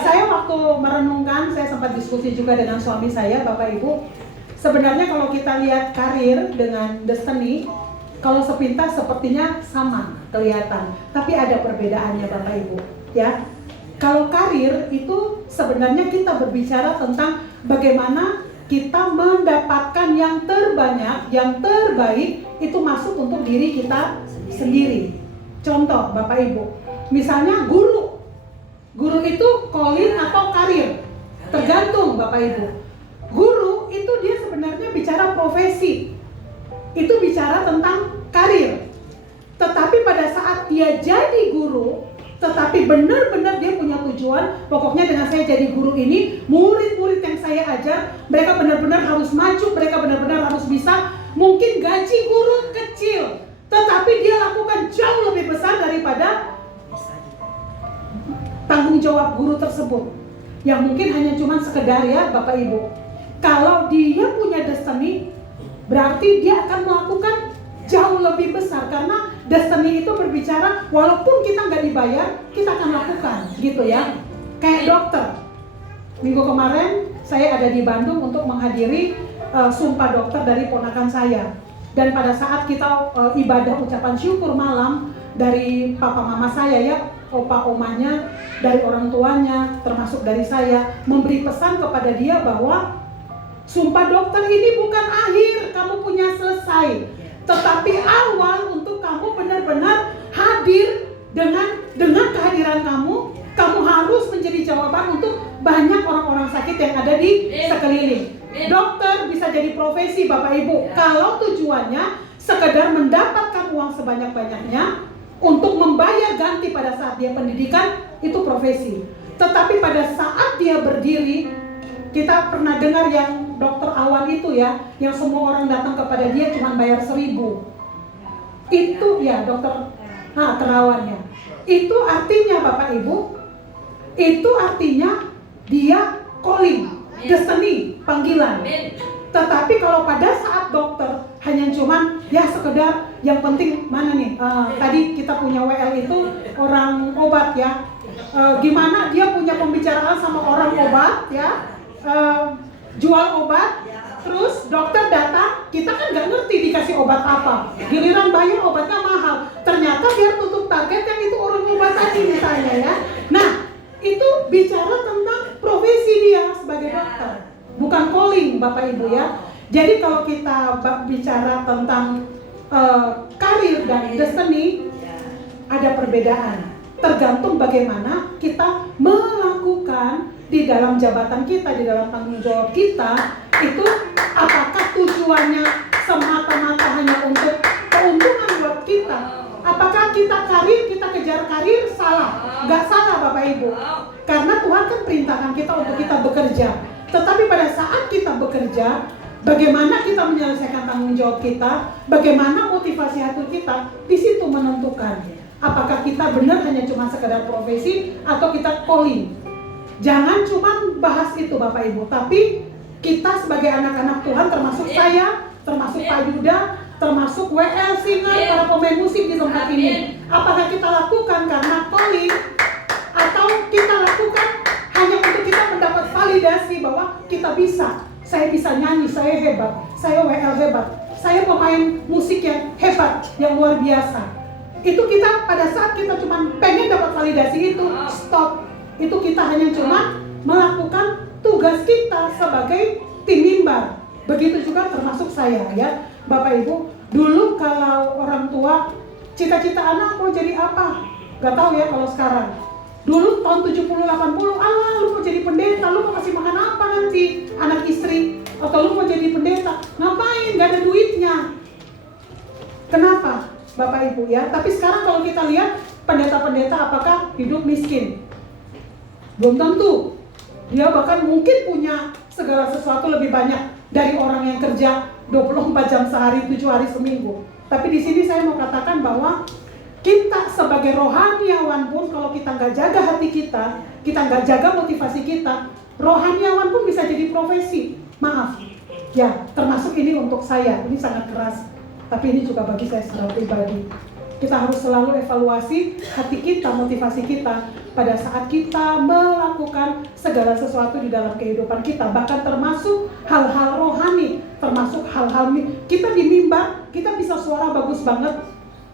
Saya waktu merenungkan, saya sempat diskusi juga dengan suami saya, Bapak Ibu. Sebenarnya kalau kita lihat karir dengan destiny, kalau sepintas sepertinya sama kelihatan, tapi ada perbedaannya Bapak Ibu. Ya, kalau karir itu sebenarnya kita berbicara tentang bagaimana kita mendapatkan yang terbanyak, yang terbaik itu masuk untuk diri kita sendiri. Contoh Bapak Ibu, misalnya guru itu calling atau karir, tergantung Bapak Ibu. Guru itu dia sebenarnya bicara profesi, itu bicara tentang karir. Tetapi pada saat dia jadi guru, tetapi benar-benar dia punya tujuan, pokoknya dengan saya jadi guru ini, murid-murid yang saya ajar, mereka benar-benar harus maju, mereka benar-benar harus bisa. Mungkin gaji guru kecil, tetapi dia lakukan jauh lebih besar daripada tanggung jawab guru tersebut, yang mungkin hanya cuma sekedar ya Bapak Ibu. Kalau dia punya destiny, berarti dia akan melakukan jauh lebih besar, karena destiny itu berbicara walaupun kita nggak dibayar, kita akan lakukan, gitu ya. Kayak dokter. Minggu kemarin saya ada di Bandung untuk menghadiri sumpah dokter dari ponakan saya. Dan pada saat kita ibadah ucapan syukur malam dari papa mama saya ya, opa omanya, dari orang tuanya, termasuk dari saya, memberi pesan kepada dia bahwa sumpah dokter ini bukan akhir kamu punya selesai, tetapi awal untuk kamu benar-benar hadir. Dengan kehadiran kamu harus menjadi jawaban untuk banyak orang-orang sakit yang ada di sekeliling. Dokter bisa jadi profesi Bapak Ibu, kalau tujuannya sekedar mendapatkan uang sebanyak-banyaknya untuk membayar ganti pada saat dia pendidikan, itu profesi. Tetapi pada saat dia berdiri, kita pernah dengar yang dokter Awan itu ya, yang semua orang datang kepada dia cuma bayar 1.000. Itu ya dokter terawannya. Itu artinya Bapak Ibu, itu artinya dia calling, destiny, panggilan. Tetapi kalau pada saat dokter hanya cuman ya sekedar yang penting mana nih, tadi kita punya WL itu orang obat ya, gimana dia punya pembicaraan sama orang obat ya, jual obat, terus dokter datang, kita kan nggak ngerti dikasih obat apa, giliran bayar obatnya mahal, ternyata biar tutup target yang itu orang obat tadi misalnya ya. Nah itu bicara tentang profesi dia sebagai dokter, bukan calling Bapak Ibu ya. Jadi kalau kita bicara tentang karir dan destiny, ada perbedaan, tergantung bagaimana kita melakukan di dalam jabatan kita, di dalam tanggung jawab kita. Itu apakah tujuannya semata-mata hanya untuk keuntungan buat kita? Apakah kita kejar karir? Salah, nggak salah Bapak Ibu, karena Tuhan kan perintahkan kita untuk kita bekerja. Tetapi pada saat kita bekerja, bagaimana kita menyelesaikan tanggung jawab kita, bagaimana motivasi hati kita, di situ menentukan apakah kita benar hanya cuma sekedar profesi atau kita calling. Jangan cuma bahas itu Bapak Ibu, tapi kita sebagai anak-anak Tuhan, termasuk saya, termasuk Pak Yuda, termasuk WL Singer, para pemain musik di tempat ini, apakah kita lakukan karena calling atau kita lakukan hanya untuk kita mendapat validasi bahwa kita bisa. Saya bisa nyanyi, saya hebat, saya WL hebat, saya pemain musik yang hebat, yang luar biasa. Itu kita pada saat kita cuma pengen dapat validasi itu, stop. Itu kita hanya cuma melakukan tugas kita sebagai tim mimbar. Begitu juga termasuk saya ya Bapak Ibu. Dulu kalau orang tua cita-cita anak mau jadi apa, gak tahu ya kalau sekarang. Dulu tahun 70-80, lu mau jadi pendeta, lu mau kasih makan apa nanti anak istri, atau lu mau jadi pendeta, ngapain, gak ada duitnya. Kenapa Bapak Ibu ya? Tapi sekarang kalau kita lihat pendeta-pendeta apakah hidup miskin? Belum tentu. Dia bahkan mungkin punya segala sesuatu lebih banyak dari orang yang kerja 24 jam sehari, 7 hari seminggu. Tapi di sini saya mau katakan bahwa Kita sebagai rohaniawan pun kalau kita nggak jaga hati kita nggak jaga motivasi kita, rohaniawan pun bisa jadi profesi. Maaf, ya termasuk ini untuk saya, ini sangat keras. Tapi ini juga bagi saya secara pribadi. Kita harus selalu evaluasi hati kita, motivasi kita pada saat kita melakukan segala sesuatu di dalam kehidupan kita. Bahkan termasuk hal-hal rohani, termasuk hal-hal kita di mimbar, kita bisa suara bagus banget,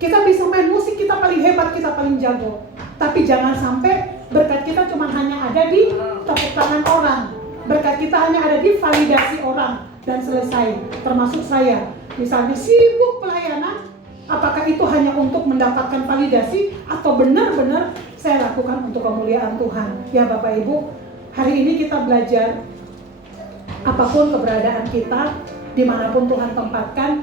kita bisa main musik, kita paling hebat, kita paling jago. Tapi jangan sampai berkat kita cuma hanya ada di tepuk tangan orang, berkat kita hanya ada di validasi orang dan selesai. Termasuk saya, misalnya sibuk pelayanan, apakah itu hanya untuk mendapatkan validasi atau benar-benar saya lakukan untuk kemuliaan Tuhan? Ya Bapak Ibu, hari ini kita belajar apapun keberadaan kita, dimanapun Tuhan tempatkan,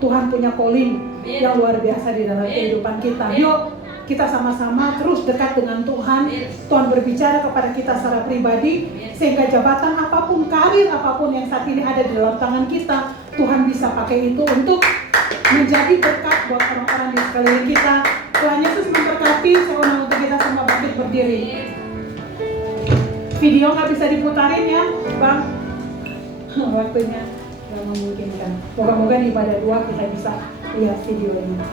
Tuhan punya calling yang luar biasa di dalam kehidupan kita. Yuk kita sama-sama terus dekat dengan Tuhan. Tuhan berbicara kepada kita secara pribadi, sehingga jabatan apapun, karir apapun yang saat ini ada di dalam tangan kita, Tuhan bisa pakai itu untuk menjadi berkat buat orang-orang di sekeliling kita. Tuhan Yesus memberkati. Saya undang untuk kita semua bangkit berdiri. Video nggak bisa diputarin ya Bang, waktunya nggak memungkinkan. Moga-moga di ibadah 2 kita bisa lihat videonya.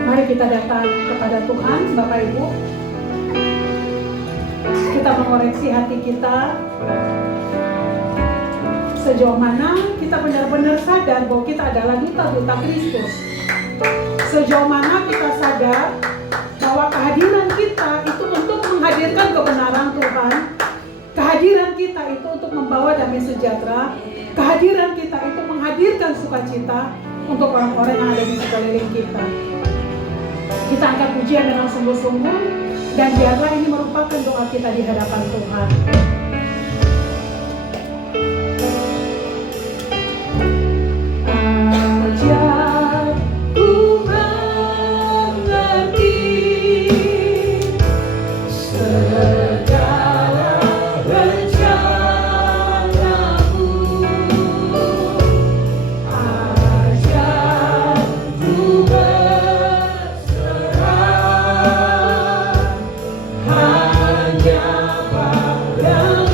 Mari kita datang kepada Tuhan, Bapak Ibu. Kita mengoreksi hati kita. Sejauh mana kita benar-benar sadar bahwa kita adalah duta-duta Kristus. Sejauh mana kita sadar bahwa kehadiran kita itu untuk menghadirkan kebenaran Tuhan. Kehadiran kita itu untuk membawa damai sejahtera. Kehadiran kita itu menghadirkan sukacita untuk orang-orang yang ada di sekeliling kita. Kita angkat pujian dengan sungguh-sungguh, dan biarlah ini merupakan doa kita di hadapan Tuhan. Ajar ku mengerti segala rencanamu. Ajar ku berserah hanya padamu.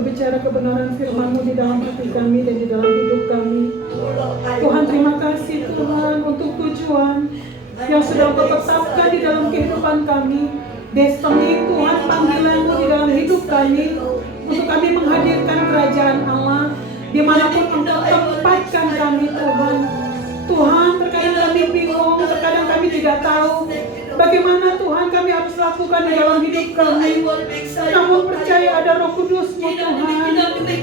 berbicara kebenaran firman-Mu di dalam hati kami dan di dalam hidup kami. Tuhan, terima kasih Tuhan untuk tujuan yang sudah Engkau tetapkan di dalam kehidupan kami. Destiny Tuhan, panggilan-Mu di dalam hidup kami, untuk kami menghadirkan kerajaan Allah dimanapun Engkau tempatkan kami Tuhan. Tuhan, terkadang kami bingung, terkadang kami tidak tahu bagaimana Tuhan kami harus lakukan di dalam hidup kami. Namun percaya ada Roh Kudus-Mu Tuhan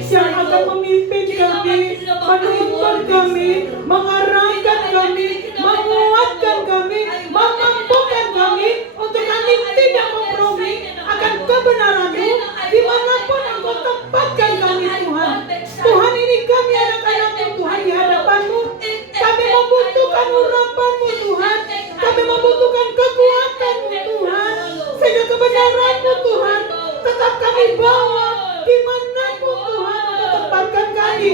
yang akan memimpin kami, menuntun kami, mengarahkan kami, menguatkan kami, memampukan kami untuk kami tidak kompromi akan kebenaran-Mu dimanapun Engkau tempatkan kami Tuhan. Tuhan, ini kami anak-anak-Mu Tuhan di hadapan-Mu. Kami membutuhkan urapan-Mu Tuhan. Kami membutuhkan kekuatan-Mu Tuhan. Sehingga kebenaran-Mu Tuhan tetap kami bawa dimanapun Tuhan Engkau tempatkan kami.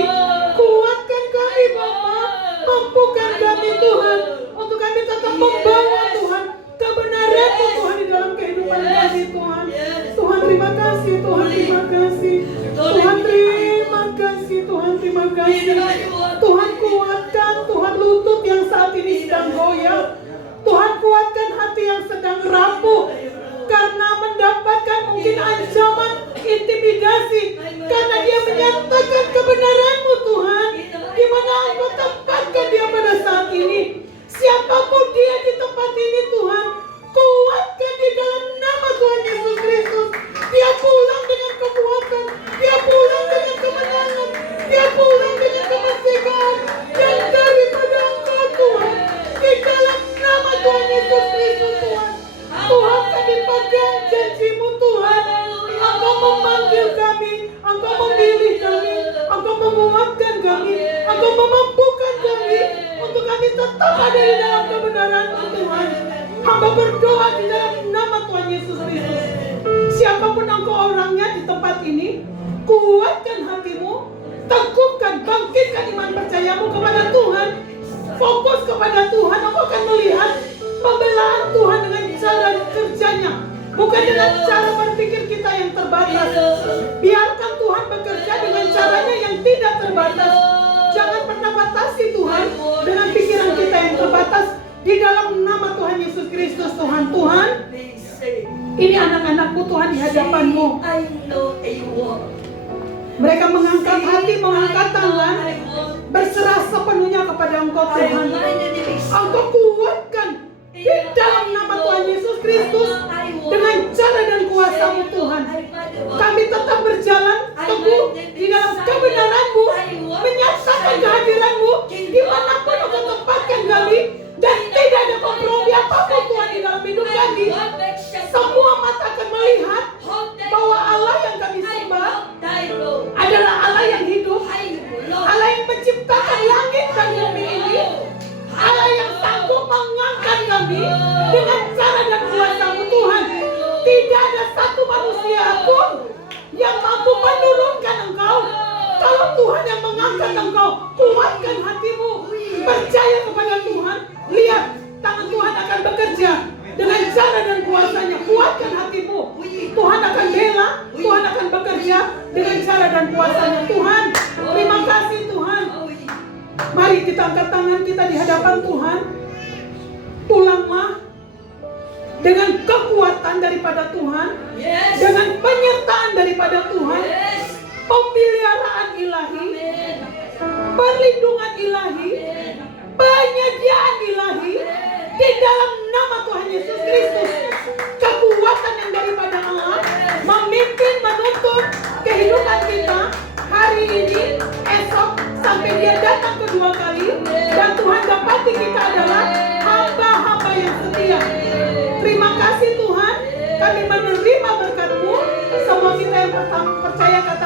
Kuatkan kami Bapa, mampukan kami Tuhan untuk kami tetap membawa Tuhan kebenaran-Mu Tuhan di dalam kehidupan kami Tuhan. Tuhan terima kasih, Tuhan terima kasih. Tuhan terima kasih, Tuhan terima kasih. Tuhan kuatkan Tuhan lutut yang saat ini sedang goyah. Tuhan kuatkan hati yang sedang rapuh karena mendapatkan mungkin ancaman, intimidasi, karena dia menyatakan kebenaran-Mu Tuhan, di mana Engkau tempatkan dia pada saat ini. Siapapun dia di tempat ini Tuhan, kuatkan di dalam nama Tuhan Yesus Kristus. Dia pulang dengan kekuatan, dia pulang dengan kemenangan, dia pulang dengan kemerdekaan yang daripada Engkau Tuhan. Di dalam nama Tuhan Yesus Kristus Tuhan. Tuhan, kami pegang janji-Mu Tuhan. Engkau memanggil kami, Engkau memilih kami, Engkau menguatkan kami, Engkau memampukan kami untuk kami tetap ada di dalam kebenaran-Mu Tuhan. Hamba berdoa di dalam nama Tuhan Yesus Kristus. Siapapun Engkau orangnya di tempat ini, kuatkan hatimu, teguhkan, bangkitkan iman percayamu kepada Tuhan. Fokus kepada Tuhan, Engkau akan melihat pembelaan Tuhan dengan cara kerjanya, bukan dengan cara berpikir kita yang terbatas. Biarkan Tuhan bekerja dengan caranya yang tidak terbatas. Jangan pernah batasi Tuhan dengan pikiran kita yang terbatas. Di dalam nama Tuhan Yesus Kristus Tuhan. Tuhan, ini anak-anak-Mu Tuhan di hadapan-Mu. Mereka mengangkat hati, mengangkat tangan, berserah sepenuhnya kepada Engkau Tuhan. Engkau kuatkan di dalam nama Tuhan Yesus Kristus dengan cara dan kuasa-Mu Tuhan. Kami tetap berjalan teguh di dalam kebenaran-Mu, menyatakan kehadiran-Mu dimanapun Engkau tempatkan kami, dan tidak ada kompromi apapun Tuhan di dalam hidup kami. Semua mata akan melihat bahwa Allah yang kami sembah adalah Allah yang hidup, Allah yang menciptakan langit dan bumi ini, Allah yang sanggup mengangkat kami dengan cara dan kuasa-Mu Tuhan. Tidak ada satu manusia pun yang mampu menurunkan Engkau. Kalau Tuhan yang mengangkat Engkau, kuatkan hatimu, percaya kepada Tuhan. Lihat, tangan Tuhan akan bekerja dengan cara dan kuasanya. Kuatkan hatimu, Tuhan akan bela, Tuhan akan bekerja dengan cara dan kuasanya. Tuhan, terima kasih Tuhan. Mari kita angkat tangan kita di hadapan Tuhan. Pulanglah dengan kekuatan daripada Tuhan, dengan penyertaan daripada Tuhan, pemeliharaan ilahi, perlindungan ilahi, penyediaan ilahi di dalam nama Tuhan Yesus Kristus. Kekuatan yang daripada Allah memimpin, menuntun kehidupan kita hari ini, esok, sampai Dia datang kedua kali. Dan Tuhan dapati kita adalah hamba-hamba yang setia. Terima kasih Tuhan, kami menerima berkat-Mu. Semua kita yang percaya kata